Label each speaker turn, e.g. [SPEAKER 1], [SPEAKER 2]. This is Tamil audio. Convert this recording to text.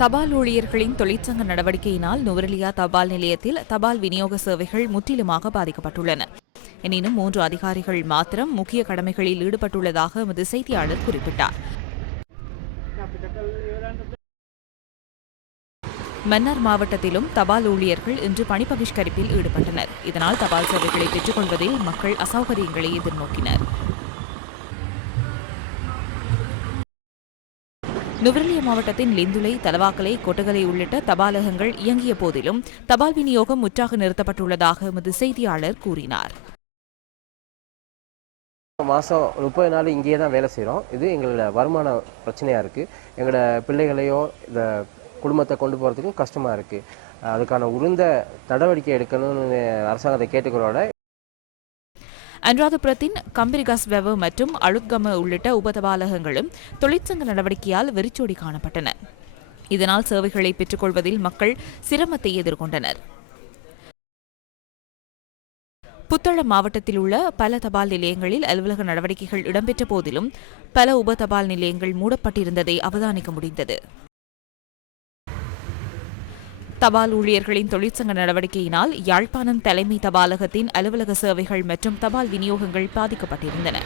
[SPEAKER 1] தபால் ஊழியர்களின் தொழிற்சங்க நடவடிக்கையினால் நுவரெலியா தபால் நிலையத்தில் தபால் விநியோக சேவைகள் முற்றிலுமாக பாதிக்கப்பட்டுள்ளன. எனினும் மூன்று அதிகாரிகள் மாத்திரம் முக்கிய கடமைகளில் ஈடுபட்டுள்ளதாக எமது செய்தியாளர் குறிப்பிட்டார். மன்னார் மாவட்டத்திலும் தபால் ஊழியர்கள் இன்று பணிபகிஷ்கரிப்பில் ஈடுபட்டனர். இதனால் தபால் சேவைகளை பெற்றுக்கொள்வதில் மக்கள் அசௌகரியங்களை எதிர்நோக்கினர். நுவரெலியா மாவட்டத்தின் லிந்துலை தலவாக்கலை கொட்டகலை உள்ளிட்ட தபாலகங்கள் இயங்கிய போதிலும் தபால் விநியோகம் முற்றாக நிறுத்தப்பட்டுள்ளதாக எமது செய்தியாளர் கூறினார்.
[SPEAKER 2] மாதம் முப்பது நாள் இங்கேயே தான் வேலை செய்கிறோம் இது எங்களோட வருமான பிரச்சனையாக இருக்குது எங்களோட பிள்ளைகளையோ இந்த குடும்பத்தை கொண்டு போகிறதுக்கும் கஷ்டமாக இருக்குது அதுக்கான உருந்த நடவடிக்கை எடுக்கணும்னு அரசாங்கத்தை கேட்டுக்கிறோட
[SPEAKER 1] அனுராதபுரத்தின் கம்பிரிகாஸ் வெவ மற்றும் அழுத்கம உள்ளிட்ட உபதபாலகங்களும் தொழிற்சங்க நடவடிக்கையால் வெறிச்சோடி காணப்பட்டன. இதனால் சேவைகளை பெற்றுக்கொள்வதில் மக்கள் சிரமத்தை எதிர்கொண்டனர். புத்தளம் மாவட்டத்தில் உள்ள பல தபால் நிலையங்களில் அலுவலக நடவடிக்கைகள் இடம்பெற்ற போதிலும் பல உப தபால் நிலையங்கள் மூடப்பட்டிருந்ததை அவதானிக்க முடிந்தது. தபால் ஊழியர்களின் தொழிற்சங்க நடவடிக்கையினால் யாழ்ப்பாணம் தலைமை தபாலகத்தின் அலுவலக சேவைகள் மற்றும் தபால் விநியோகங்கள் பாதிக்கப்பட்டிருந்தன.